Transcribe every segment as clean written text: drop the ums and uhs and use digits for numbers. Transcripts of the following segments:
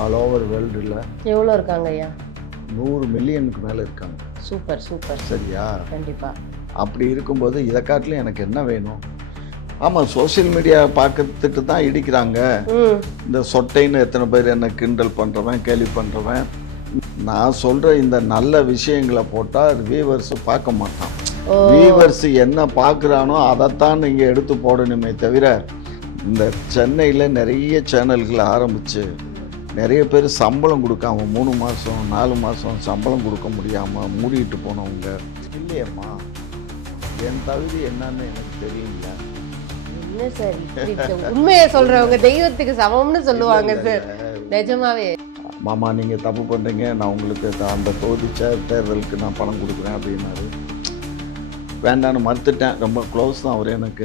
All over வேர்ல்டில் எவ்வளோ இருக்காங்க ஐயா? 100 மில்லியனுக்கு மேலே இருக்காங்க. Super super. சரியா? கண்டிப்பா. அப்படி இருக்கும்போது இதை காட்டிலும் எனக்கு என்ன வேணும்? ஆமாம், சோசியல் மீடியா பார்க்கறதுக்கு தான் இடிக்கிறாங்க. இந்த சொட்டைன்னு எத்தனை பேர் என்ன கிண்டல் பண்ணுறவன், கேலி பண்ணுறவன். நான் சொல்கிற இந்த நல்ல விஷயங்களை போட்டால் வியூவர்ஸ் பார்க்க மாட்டான். வியூவர்ஸ் என்ன பார்க்குறானோ அதைத்தான் நீங்கள் எடுத்து போடணுமே தவிர, இந்த சென்னையில் நிறைய சேனல்கள் ஆரம்பித்து நிறைய பேர் சம்பளம் கொடுக்காம 3 மாதம் 4 மாதம் சம்பளம் கொடுக்க முடியாமல் மூடிட்டு போனவங்க இல்லையம்மா. என் தகுதி என்னன்னு எனக்கு தெரியல. என்ன சார் உண்மையை சொல்றவங்க தெய்வத்துக்கு சமம்னு சொல்லுவாங்க சார். நிஜமாவே மாமா நீங்கள் தப்பு பண்ணுறீங்க, நான் உங்களுக்கு அந்த தொகுதி தேர்தலுக்கு நான் பணம் கொடுக்குறேன் அப்படின்னாரு. வேண்டான்னு மறுத்துட்டேன். ரொம்ப க்ளோஸ் தான் அவர் எனக்கு.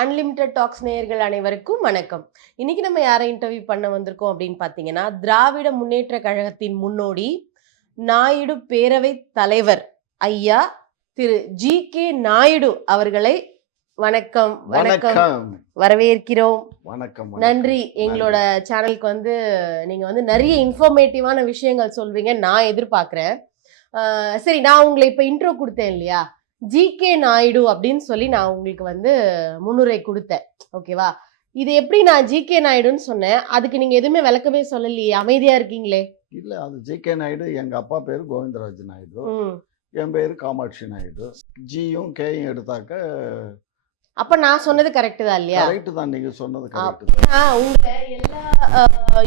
அன்லிமிட்டெட் டாக்ஸ் நேயர்கள் அனைவருக்கும் வணக்கம். இன்னைக்கு நம்ம யாரை இன்டர்வியூ பண்ண வந்திருக்கோம் அப்படின்னு பார்த்தீங்கன்னா, திராவிட முன்னேற்ற கழகத்தின் முன்னோடி நாயுடு பேரவை தலைவர் ஐயா திரு ஜி.கே. நாயுடு அவர்களை வணக்கம் வணக்கம் வரவேற்கிறோம். வணக்கம். நன்றி. எங்களோட சேனலுக்கு வந்து நீங்க வந்து நிறைய இன்ஃபர்மேட்டிவான விஷயங்கள் சொல்வீங்க நான் எதிர்பார்க்கிறேன். சரி, நான் உங்களை இப்ப இன்ட்ரோ கொடுத்தேன் இல்லையா, ஜி.கே. நாயுடு அப்படின்னு சொல்லி நான் உங்களுக்கு வந்து முன்னுரை கொடுத்தேன். ஓகேவா? இது எப்படி நான் ஜி.கே. நாயுடுன்னு சொன்னேன், அதுக்கு நீங்க எதுவுமே விளக்கமே சொல்லலையே, அமைதியா இருக்கீங்களே. இல்லை, அது ஜி.கே. நாயுடு. எங்கள் அப்பா பேர் கோவிந்தராஜ் நாயுடு, என் பேர் காமாட்சி நாயுடு. ஜியும் கேயும் எடுத்தாக்க அப்ப நான் சொன்னது கரெக்ட் தான் இல்லையா? கரெக்ட் தான், நீங்க சொன்னது கரெக்ட் தான். உங்க எல்லா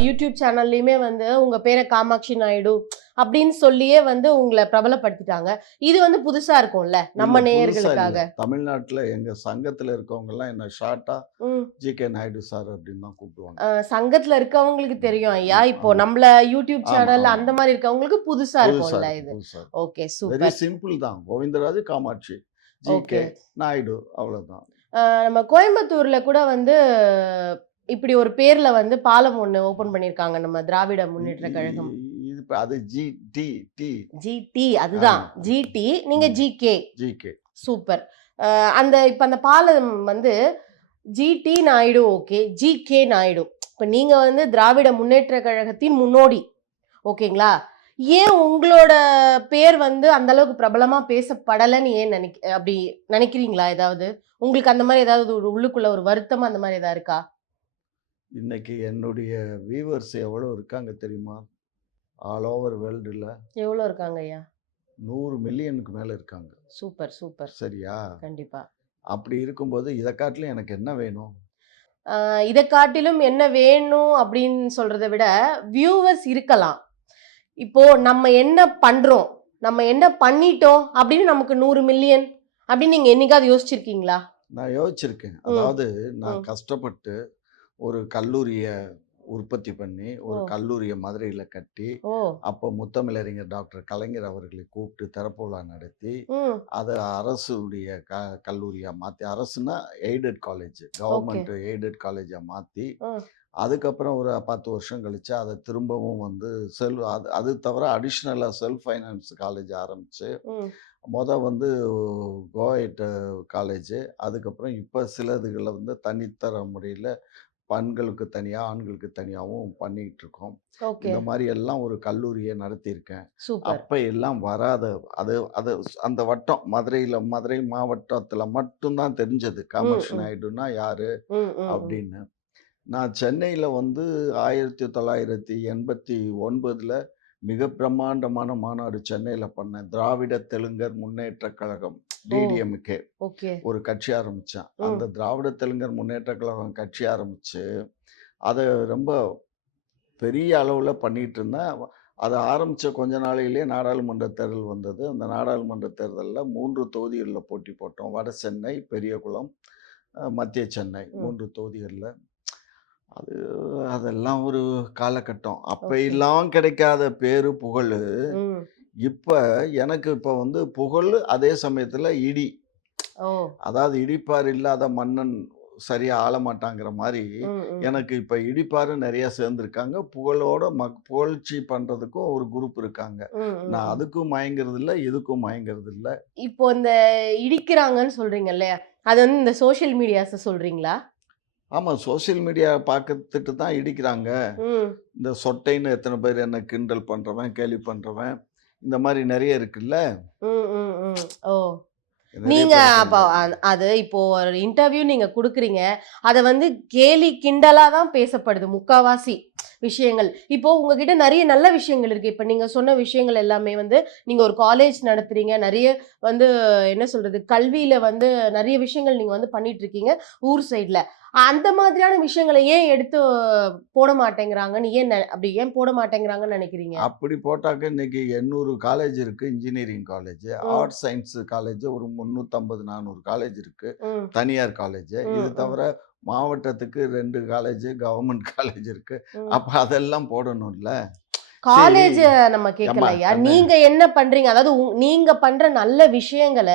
யூடியூப் சேனல்லையுமே வந்து உங்க பேரை காமாட்சி நாயுடு அப்படின்னு சொல்லியே வந்து உங்களை பிரபலப்படுத்திட்டாங்க. இது வந்து புதுசா இருக்கும்ல நம்ம நேயர்களுக்காக. தமிழ்நாட்டுல எங்க சங்கத்துல இருக்கவங்க எல்லாம் என்ன ஷார்ட்டா ஜி.கே. நாயுடு சார் அப்படின்னு தான் கூப்பிடுவாங்க. சங்கத்துல இருக்கவங்களுக்கு தெரியும் ஐயா. இப்போ நம்மள யூடியூப் சேனல் அந்த மாதிரி இருக்கவங்களுக்கு புதுசா இருக்கும்ல இது. Okay, super. வெரி சிம்பிள் தான். கோவிந்தராஜ் காமாட்சி, ஜி.கே. நாயுடு, அவ்வளவுதான். நம்ம கோயம்புத்தூர்ல கூட வந்து இப்படி ஒரு பேர்ல வந்து பாலம் ஒண்ணு ஓபன் பண்ணிருக்காங்க நம்ம திராவிட முன்னேற்ற கழகம். அது ஜி.டி. அதுதான் ஜி.டி. நீங்க ஜி.கே. சூப்பர். இப்ப அந்த பாலம் வந்து G D. Naidu, okay, G K. Naidu. இப்ப நீங்க வந்து திராவிட முன்னேற்ற கழகத்தின் முன்னோடி, ஓகேங்களா? ஏன் உங்களோட பேர் வந்து அந்த அளவுக்கு பிரபலமா பேசப்படலைன்னு ஏன் அப்படி நினைக்கிறீங்களா? ஏதாவது உங்களுக்கு அந்த மாதிரி ஏதாவது ஒரு உள்ளுக்குள்ள ஒரு வருத்தமா அந்த மாதிரி ஏதாவது இருக்கா? இன்னைக்கு என்னுடைய வியூவர்ஸ் எவ்வளவு இருக்காங்க தெரியுமா? ஆல் ஓவர் வேர்ல்டுல எவ்வளோ இருக்காங்க ஐயா? 100 மில்லியனுக்கு மேல இருக்காங்க. Super super. சரியா? கண்டிப்பா. அப்படி இருக்கும்போது இதை காட்டிலும் எனக்கு என்ன வேணும்? இதை காட்டிலும் என்ன வேணும் அப்படின்னு சொல்றதை விட வியூவர்ஸ் இருக்கலாம். இப்போ நம்ம என்ன பண்றோம், நம்ம என்ன பண்ணிட்டோம் அப்படின்னு நமக்கு 100 மில்லியன் அப்படின்னு நீங்க என்னைக்காவது யோசிச்சிருக்கீங்களா? நான் யோசிச்சிருக்கேன். அதாவது நான் கஷ்டப்பட்டு ஒரு கல்லூரியை உற்பத்தி பண்ணி ஒரு கல்லூரியை மதுரையில் கட்டி, அப்போ முத்தமிழறிஞர் டாக்டர் கலைஞர் அவர்களை கூப்பிட்டு திறப்பு விழா நடத்தி, அதை அரசுடைய கல்லூரியாக மாற்றி, அரசுனா எய்டட் காலேஜ், கவர்மெண்ட் எய்டட் காலேஜாக மாற்றி, அதுக்கப்புறம் ஒரு 10 வருஷம் கழிச்சு அதை திரும்பவும் வந்து அது தவிர அடிஷ்னலாக செல்ஃப் ஃபைனான்ஸ் காலேஜ் ஆரம்பித்து, வந்து கோயட் காலேஜ், அதுக்கப்புறம் இப்போ சிலதுகளை வந்து தனித்தர முறையில் பெண்களுக்கு தனியாக ஆண்களுக்கு தனியாகவும் பண்ணிக்கிட்டு இருக்கோம். இந்த மாதிரி எல்லாம் ஒரு கல்லூரியை நடத்தியிருக்கேன். அப்போ எல்லாம் வராத அது அது அந்த வட்டம் மதுரை மாவட்டத்தில் மட்டும்தான் தெரிஞ்சது காமாட்சி நாயுடுனா யாரு அப்படின்னு. நான் சென்னையில் வந்து 1989 மிக பிரம்மாண்டமான மாநாடு சென்னையில் பண்ணேன். திராவிட தெலுங்கர் முன்னேற்ற கழகம், டிடிஎம்கே ஒரு கட்சி ஆரம்பித்தேன். அந்த திராவிட தெலுங்கர் முன்னேற்ற கழகம் கட்சி ஆரம்பித்து அதை ரொம்ப பெரிய அளவில் பண்ணிகிட்டு இருந்தேன். அதை ஆரம்பித்த கொஞ்ச நாளையிலே நாடாளுமன்ற தேர்தல் வந்தது. அந்த நாடாளுமன்ற தேர்தலில் 3 தொகுதிகளில் போட்டி போட்டோம். வட சென்னை, பெரியகுளம், மத்திய சென்னை 3 தொகுதிகளில். அதெல்லாம் ஒரு காலகட்டம். அப்பெல்லாம் கிடைக்காத பேரு புகழ் இப்ப எனக்கு இப்ப வந்து புகழ், அதே சமயத்துல இடி. அதாவது இடிப்பார் இல்லாத மன்னன் சரியா ஆள மாட்டாங்கிற மாதிரி எனக்கு இப்ப இடிப்பாரு நிறைய சேர்ந்துருக்காங்க. புகழோட புகழ்ச்சி பண்றதுக்கும் ஒரு குரூப் இருக்காங்க. நான் அதுக்கும் மயங்குறது இல்ல, இதுக்கும் மயங்குறது இல்ல. இப்போ இந்த இடிக்கிறாங்கன்னு சொல்றீங்க இல்லையா, அது வந்து இந்த சோஷியல் மீடியாஸ சொல்றீங்களா? ஆமா, சோசியல் மீடியா பார்த்துட்டு தான் இடிக்கிறாங்க. இந்த சொட்டைன்னு எத்தனை பேர் என்ன கிண்டல் பண்றவன், கேலி பண்றவன், இந்த மாதிரி நிறைய இருக்குல்ல. ஓ! நிறைய நீங்க பேர் அப்ப இருக்காங்க. அது இப்போ ஒரு இன்டர்வியூ நீங்க குடுக்குறீங்க. அத வந்து கேலி கிண்டலா தான் பேசப்படுது முக்காவாசி விஷயங்கள். இப்போ உங்ககிட்ட நெறைய நல்ல விஷயங்கள் இருக்கு. இப்ப நீங்க சொன்ன விஷயங்கள் எல்லாமே வந்து நீங்க ஒரு காலேஜ் நடத்துறீங்க. நெறைய வந்து என்ன சொல்றது? கல்வியில வந்து நெறைய விஷயங்கள் நீங்க வந்து பண்ணிட்டு இருக்கீங்க, ஊர் சைட்ல. அந்த மாதிரியான விஷயங்கள ஏன் எடுத்து போட மாட்டேங்கிறாங்கன்னு அப்படி ஏன் போட மாட்டேங்கிறாங்கன்னு நெனைக்கிறீங்க? அப்படி போட்டாக்க இன்னைக்கு 800 காலேஜ் இருக்கு. இன்ஜினியரிங் காலேஜ், ம், ஆர்ட்ஸ் சயின்ஸ் காலேஜ் ஒரு 350, 400 காலேஜ் இருக்கு. ம், தனியார் காலேஜ். இது ம், ம், தவிர மாவட்டத்துக்கு 2 காலேஜ், கவர்மெண்ட் காலேஜ் இருக்கு. ம். அப்ப அதெல்லாம் போடணும்ல. சரி. காலேஜ நம்ம ஏம்மா கேட்கலையா. கண்ணு, நீங்க என்ன பண்றீங்க? அதாவது நீங்க பண்ற நல்ல விஷயங்கள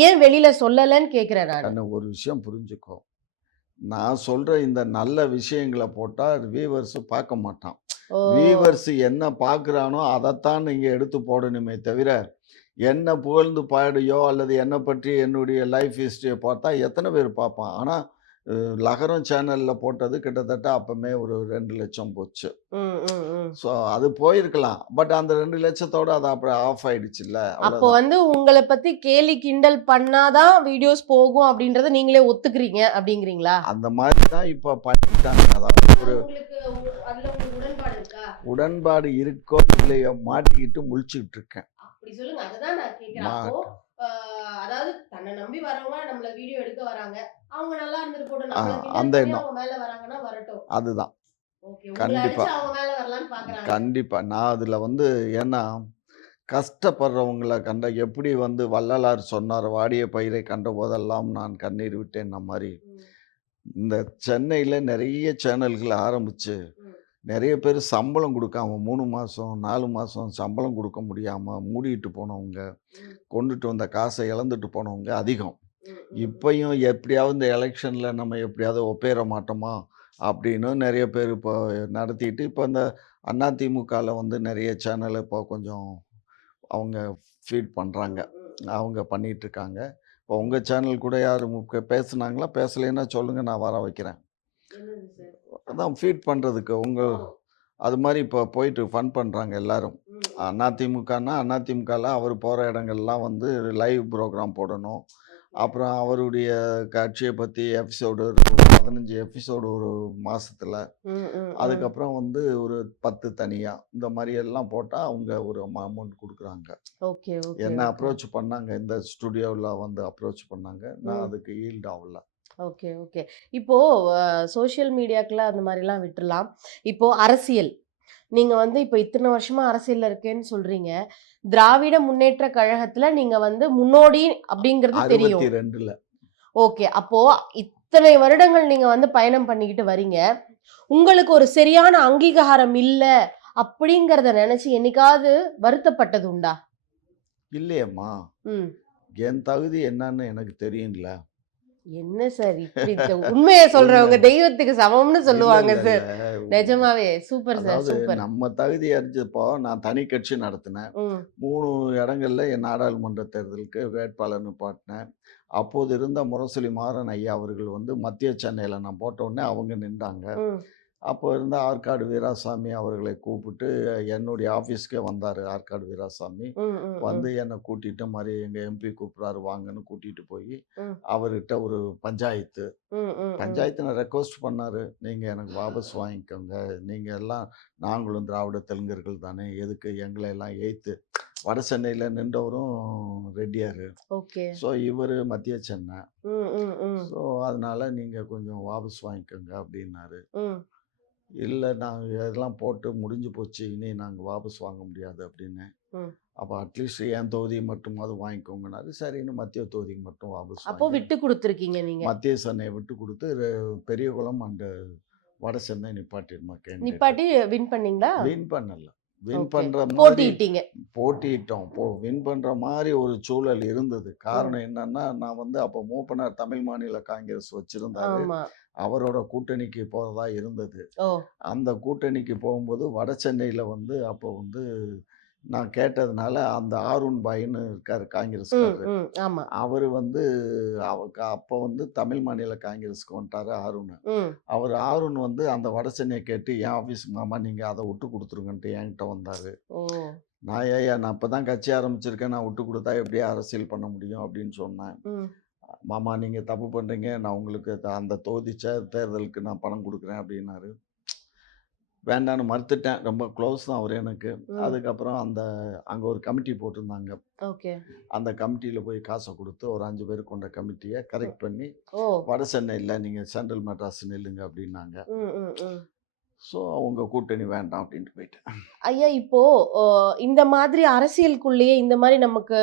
ஏன் வெளியில சொல்லலன்னு கேட்கிறேன் நானு. கண்ணு ஒரு விஷயம் புரிஞ்சுக்கோ. நான் சொல்ற இந்த நல்ல விஷயங்கள போட்டா வியூவர்ஸ் பார்க்க மாட்டான். ஓ! வியூவர்ஸ் என்ன பார்க்குறானோ அதத்தான் நீங்க எடுத்து போடணுமே தவிர, என்ன புகழ்ந்து பாடியோ அல்லது என்ன பற்றி என்னுடைய லைஃப் ஹிஸ்டரிய பார்த்தா எத்தன பேர் பார்ப்பான்? ஆனா, லகரம் சேனல்ல போட்டது கிட்டத்தட்ட அப்பமே ஒரு 2,00,000 போச்சு. ம், ம், ம். ஸோ அது போயிருக்கலாம். பட் அந்த 2,00,000தோட அது அப்புறம் ஆஃப் ஆயிடுச்சுல்ல. அப்போ அவ்வளோதான். வந்து உங்கள பத்தி கேலி கிண்டல் பண்ணா தான் வீடியோஸ் போகும் அப்படின்றத நீங்களே ஒத்துக்கிறீங்க அப்படிங்கிறீங்களா? அந்த மாதிரி தான் இப்ப பண்ணிட்டாங்க. அதாவது ஒரு உங்களுக்கு அதுல உங்களுக்கு உடன்பாடு இருக்கா? உடன்பாடு இருக்கோ இல்லையோ மாட்டிக்கிட்டு முழிச்சுக்கிட்டு இருக்கேன். அப்படி சொல்லுங்க. அததான் நான் கேட்கிறேன். அப்போ மாட் அ அதாவது தன்ன நம்பி வரவங்க நம்மள வீடியோ எடுக்க வராங்க. அவங்க நல்லா இருந்துட்டு போட்டும். ஆ நம்மள கிண்டல் அந்த பண்ணி எண்ணம். அவங்க மேல வராங்கன்னா வரட்டும். அதுதான். ஓகே. உங்கள கண்டிப்பா. அடிச்சு அவங்க மேல வரலான்னு பார்க்குறாங்க. கண்டிப்பா. நான் அதுல வந்து ஏன்னா, கஷ்டப்படுறவங்கள கண்ட எப்படி வந்து வள்ளலார் சொன்னார், "வாடிய பயிரை கண்டபோதெல்லாம் நான் கண்ணீர் விட்டேன்ன" மாரி, ம், இந்த சென்னையில நெறைய சேனல்கள் ஆரம்பிச்சு, ம், நெறைய பேரு சம்பளம் குடுக்காம 3 மாசம், 4 மாசம் சம்பளம் குடுக்க முடியாம மூடிட்டு போனவங்க, ம், கொண்டுட்டு வந்த காச இழந்துட்டு போனவங்க அதிகம். ம், ம், இப்பயும் எப்படியாவது இந்த எலக்ஷன்ல நம்ம எப்படியாவது ஒப்பேற மாட்டோமா? அப்படின்னு நெறைய பேர் இப்போ நடத்திட்டு, இப்போ இந்த அதிமுகல வந்து நெறைய சேனல் இப்போ கொஞ்சம் அவங்க ஃபீட் பண்றாங்க. ம், ம். அவங்க பண்ணிட்டுருக்காங்க. இப்போ உங்க சேனல் கூட யாரும் பேசுனாங்களா? பேசலைன்னா சொல்லுங்க நான் வர வைக்கிறேன். என்னது சார்? அதான் ஃபீட் பண்றதுக்கு ஓ! அது மாரி இப்போ போயிட்டு ஃபன் பண்றாங்க எல்லாரும். ம், ம். அதிமுகன்னா அதிமுகல அவர் போற இடங்கள்லாம் வந்து லைவ் ப்ரோகிராம் போடணும். ஓகே. அப்புறம் அவருடைய கட்சிய பத்தி எபிசோடு 15 எபிசோடு ஒரு மாசத்துல. ம், ம், ம். அதுக்கப்புறம் வந்து ஒரு 10 தனியா. இந்த மாரி எல்லாம் போட்டா அவங்க ஒரு அமௌண்ட் குடுக்குறாங்க. ஓகே, ஓகே, என்ன ஓகே. அப்ரோச் பண்ணாங்க. இந்த ஸ்டுடியோல வந்து அப்ரோச் பண்ணாங்க. நான் ம். அதுக்கு ஈல்ட் ஆவல. Okay, okay. இப்போ சோசியல் மீடியாக்குள்ள அந்த மாரிலாம் விட்டுறலாம். இப்போ அரசியல். நீங்க வந்து இப்ப இத்தன வருஷமா அரசியல்ல இருக்கேன்னு சொல்றீங்க. திராவிட முன்னேற்ற கழகத்துல நீங்க வந்து முன்னோடி அப்படிங்கிறது தெரியும். 62ல. ஓகே. அப்போ இத்தனை வருடங்கள் நீங்க வந்து பயணம் பண்ணிக்கிட்டு வரீங்க. உங்களுக்கு ஒரு சரியான அங்கீகாரம் இல்ல அப்படிங்கிறத நெனச்சு என்னைக்காவது வருத்தப்பட்டது உண்டா? இல்லையேம்மா! ம். என் தகுதி என்னன்னு எனக்கு தெரியும்ல. என்ன சார் இப்படி உண்மைய இல்ல, சொல்றவங்க தெய்வத்துக்கு சமம்னு இல்ல, சொல்லுவாங்க இல்ல, சார். இல்ல. நிஜமாவே. Super sir. அதாவது சூப்பர். நம்ம தகுதி அறிஞ்சப்போ நான் தனி கட்சி நடத்தினேன். ம். 3 இடங்கள்ல என் நாடாளுமன்ற தேர்தலுக்கு வேட்பாளர் நிப்பாட்டினேன். அப்போது இருந்த முரசொலி மாறன் ஐயா அவர்கள் வந்து மத்திய சென்னையில நான் போட்ட உடனே அவங்க நின்டாங்க. ம். அப்போ இருந்த ஆற்காடு வீராசாமி அவர்களை கூப்பிட்டு என்னுடைய ஆஃபீஸ்க்கே வந்தாரு ஆற்காடு வீராசாமி. ம். ம். வந்து ம். என்ன கூட்டிட்டு மாரி எங்க எம்பி கூப்பிடுறாரு வாங்கன்னு கூட்டிட்டு போயி, ம். அவர்கிட்ட ஒரு பஞ்சாயத்து. ம். ம். ம். பஞ்சாயத்து நான் ரெக்வெஸ்ட் பண்ணாரு. நீங்க எனக்கு வாபஸ் வாங்கிக்கோங்க. நீங்க எல்லாம் நாங்களும் திராவிட தெலுங்கர்கள் தானே. எதுக்கு எங்கள எல்லாம் எய்த்து வட சென்னையில நின்றவரும் ரெட்டியாரு. ஓகே. ஸோ இவரு மத்திய சென்னை. ம். ம். ம். ஸோ அதனால நீங்க கொஞ்சம் வாபஸ் வாங்கிக்கோங்க அப்டின்னாரு. ம். இல்ல நாங்க இதெல்லாம் போட்டு முடிஞ்சு போச்சு. இனி நாங்க வாபஸ் வாங்க முடியாது அப்டின்னேன். ம். அப்ப அட்லீஸ்ட் என் தொகுதிய மட்டுமாவது வாங்கிக்கோங்கன்னாரு. சரின்னு மத்திய தொகுதிக்கு மட்டும் வாபஸ் அப்போ வாங்கி, விட்டு குடுத்துருக்கீங்க நீங்க. மத்திய சென்னைய விட்டு குடுத்து பெரியகுளம் அண்ட் வட சென்னை நிப்பாட்டியிருந்தோம் கேண்டிடேட்ட. நிப்பாட்டி வின் பண்ணீங்களா? வின் பண்ணல. வின் பண்ற மாதிரி போட்டிட்டீங்க. போட்டிட்டோம். வின் பண்ற மாதிரி ஒரு சூழல் இருந்தது. காரணம் என்னன்னா, நான் வந்து அப்போ மூப்பனார் தமிழ் மாநில காங்கிரஸ் வச்சிருந்தாரு. ஆமா. அவரோட கூட்டணிக்கு போறதா இருந்தது. ஓ. அந்த கூட்டணிக்கு போகும்போது வட சென்னையில வந்து அப்போ வந்து நான் கேட்டதுனால அந்த ஆருண் பாயின்னு இருக்காரு காங்கிரஸ்காரரு. ஆமா. அவரு வந்து அப்போ வந்து தமிழ் மாநில காங்கிரஸ்க்கு வந்துட்டாரு ஆருண். அவர் ஆருண் வந்து அந்த வட சென்னையை கேட்டு என் ஆஃபீஸுக்கு மாமா நீங்க அதை விட்டு கொடுத்துருங்கன்ட்டு என்கிட்ட வந்தாரு. நான் ஏயா நான் இப்பதான் கட்சி ஆரம்பிச்சிருக்கேன், நான் விட்டு கொடுத்தா எப்படி அரசியல் பண்ண முடியும் அப்படின்னு சொன்னேன். மாமா நீங்க தப்பு பண்றீங்க, நான் உங்களுக்கு அந்த தொகுதி தேர்தலுக்கு நான் பணம் கொடுக்குறேன் அப்படின்னாரு. வேண்டான்னு மறுத்துட்டேன். ரொம்ப க்ளோஸ் தான் அவர் எனக்கு. அதுக்கப்புறம் அங்க ஒரு கமிட்டி போட்டிருந்தாங்க. ஓகே. அந்த கமிட்டியில போய் காசை கொடுத்து ஒரு 5 பேர் கொண்ட கமிட்டியை கரெக்ட் பண்ணி வட சென்னையில் நீங்க சென்ட்ரல் மெட்ராஸ் நில்லுங்க அப்படின்னாங்க. ஸோ அவங்க கூட்டணி வேண்டாம் அப்படின்ட்டு போயிட்டேன். ஐயா இப்போ இந்த மாதிரி அரசியலுக்குள்ளேயே இந்த மாதிரி நமக்கு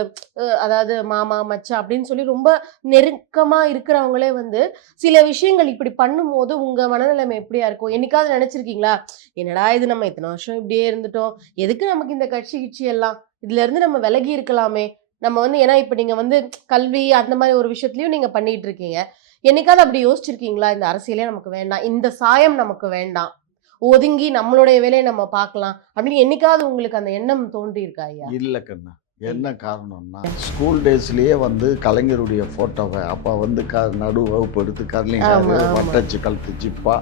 அதாவது மாமா மச்சான் அப்படின்னு சொல்லி ரொம்ப நெருக்கமா இருக்கிறவங்களே வந்து சில விஷயங்கள் இப்படி பண்ணும்போது உங்க மனநிலைமை எப்படியா இருக்கும்? என்னைக்காவது நினைச்சிருக்கீங்களா, என்னடா இது நம்ம இத்தனை வருஷம் இப்படியே இருந்துட்டோம், எதுக்கு நமக்கு இந்த கட்சி எல்லாம், இதுல இருந்து நம்ம விலகி இருக்கலாமே, நம்ம வந்து ஏன்னா இப்ப நீங்க வந்து கல்வி அந்த மாதிரி ஒரு விஷயத்துலயும் நீங்க பண்ணிட்டு இருக்கீங்க, என்னைக்காவது அப்படி யோசிச்சிருக்கீங்களா, இந்த அரசியலே நமக்கு வேண்டாம், இந்த சாயம் நமக்கு வேண்டாம், ஒதுங்கி நம்மளுடைய வேலையை நம்ம பார்க்கலாம் அப்படின்னு என்னைக்காவது உங்களுக்கு அந்த எண்ணம் தோன்றி இருக்கா ஐயா? இல்ல கண்ணா. என்ன காரணம்னா ஸ்கூல் டேஸ்லயே வந்து கலைஞருடைய போட்டோவை அப்ப வந்து நடு வகுப்பு எடுத்து கர்லிங்காரு வட்டச்சு கழுத்து ஜிப்பா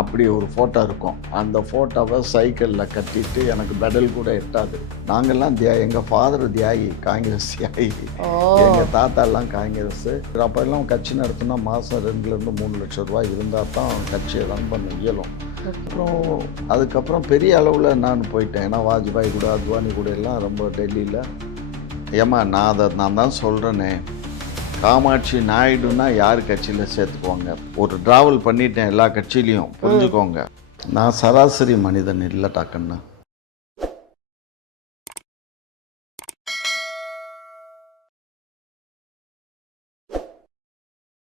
அப்படி ஒரு போட்டோ இருக்கும். அந்த போட்டோவை சைக்கிள்ல கட்டிட்டு எனக்கு பெடல் கூட எட்டாது. நாங்கெல்லாம் எங்க ஃபாதர் தியாகி, காங்கிரஸ் தியாகி, எங்க தாத்தா எல்லாம் காங்கிரஸ். அப்ப எல்லாம் கட்சி நடத்தினா மாசம் 2-3 லட்சம் ரூபாய் இருந்தா தான் கட்சியை ரன் பண்ண இயலும். அப்புறம் அதுக்கப்புறம் பெரிய அளவில் நான் போயிட்டேன். ஏன்னா வாஜ்பாய் கூட அத்வானி கூட எல்லாம் ரொம்ப டெல்லியில். ஏமா நான் தான் சொல்கிறேனே, காமாட்சி நாயுடுன்னா யார் கட்சியில் சேர்த்துக்குவாங்க? ஒரு ட்ராவல் பண்ணிட்டேன் எல்லா கட்சியிலையும், புரிஞ்சுக்கோங்க. நான் சராசரி மனிதன் இல்லை டாக்கண்ணா.